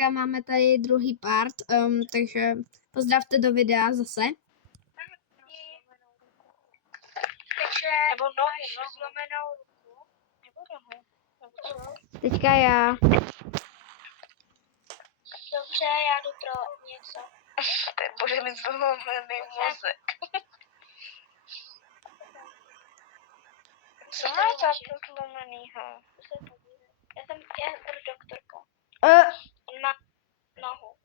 dneska máme tady druhý part, takže pozdravte do videa zase. Takže nebo nohu, zlomenou ruku, nebo nohu, nebo co? Teďka já. Dobře, já jdu pro něco. Bože, mi zlomený mozek. Co máš za zlomenýho? Já budu doktorka. On má nohu.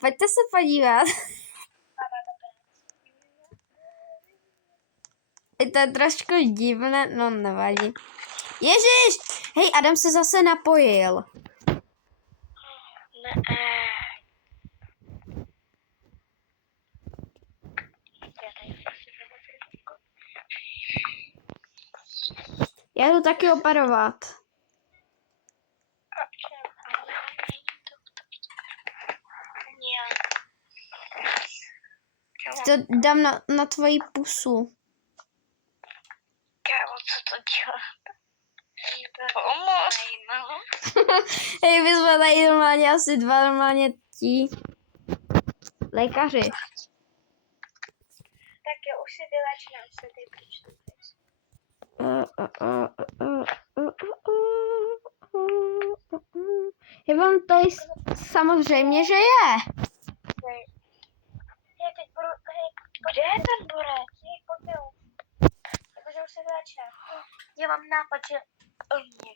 Pojďte se podívat. To je trošku divné, no nevadí. Ježiš! Hej, Adam se zase napojil. Ne. Já jdu taky operovat. To dám na tvoji pusu. Kámo, co to dělá? Pomož. Hej, my jsme tady normálně asi dva normálně lékaři. Tak jo, už si vylečnám se ty příčky. Je vám tady samozřejmě, že je. Hej, teď budu, kde je ten borec? Hej, pojď jo. Jakože už si vylečnám. Já mám nápad, že on mě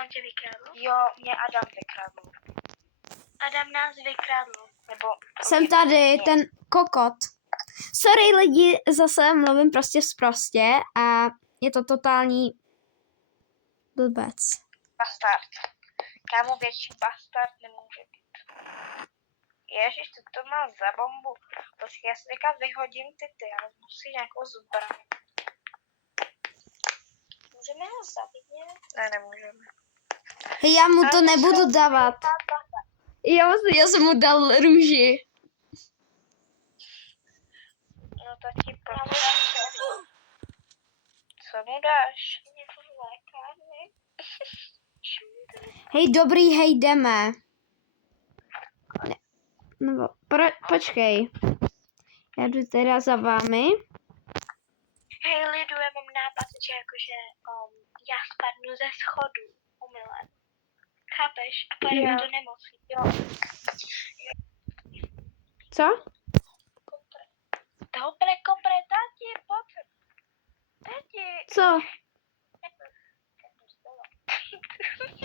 On tě vykradl? Jo, mě Adam vykradl. Adam nás vykradl. Nebo... Jsem tady, ten kokot. Sorry lidi, zase mluvím prostě sprostě a je to totální blbec. Bastard. Kámo, větší bastard nemůže být. Ježiš, co to má za bombu? Počkej, já si teďka vyhodím ty, ale musí nějakou zbraň. Můžeme ho zabít nějak? Ne, nemůžeme. Hej, já mu to nebudu dávat. Já jsem mu dal růži. No to ti co mu dáš? Něco z lékárny? Hej, dobrý, hej, jdeme. Ne, nebo, počkej. Já jdu teda za vámi. Hej, lidu, já mám nápad, že jakože já spadnu ze schodu omylem. Chápeš? A pojedu do nemocnice. Jo. Co? Dobre, kopre, tati, pojď. Tati. Co?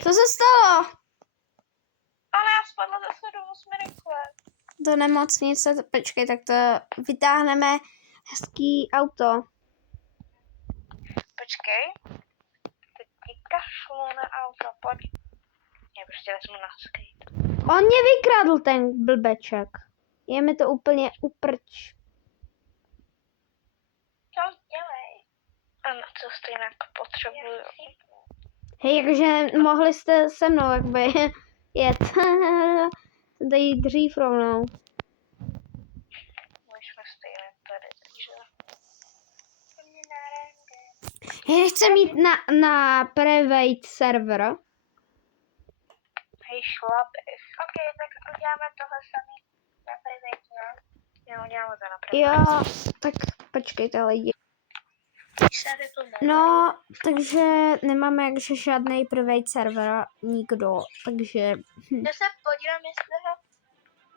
Co se stalo? Ale já spadla ze schodu, musíme rychle. Do nemocnice, počkej, tak to vytáhneme hezký auto. Počkej. Teď ti kašlu na auto, pojď. Já prostě vezmu na skate. On mě vykradl, ten blbeček. Je mi to úplně uprč. Co dělej? A na co stejně potřebuju? Hej, jakože mohli jste se mnou jakby jet. Dej dřív rovnou. My jsme stejně tady, takže... Mě na rande. Hej, nechcem jít na private server. Hej, šla bych. Ok, tak uděláme tohle samý na private, no? Jo, uděláme to na private. Jo, tak počkejte lidi. No, takže nemáme jakže žádný private server, nikdo, takže... Já se podívám, jestli ho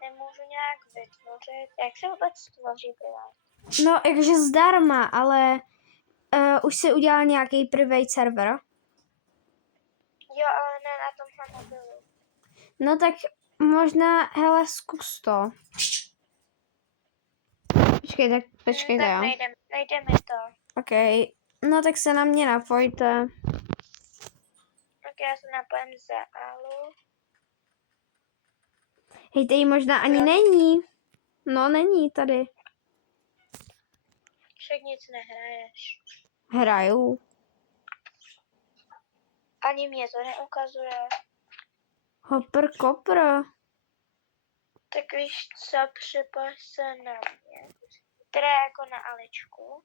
nemůžu nějak vytvořit. Jak se vůbec tvoří private? No, jakže zdarma, ale už si udělal nějaký private server. Jo, ale ne na tomhle mobilu. No tak možná, hele, zkus to. Počkejte, jo. Nejdeme to. OK, no tak se na mě napojte. Tak já se napojím za Alu. Hej, tady možná ani není. No, není tady. Však nic nehraješ. Hraju. Ani mě to neukazuje. Hopr kopr. Tak víš co, připoj se na mě. teda jako na Alečku.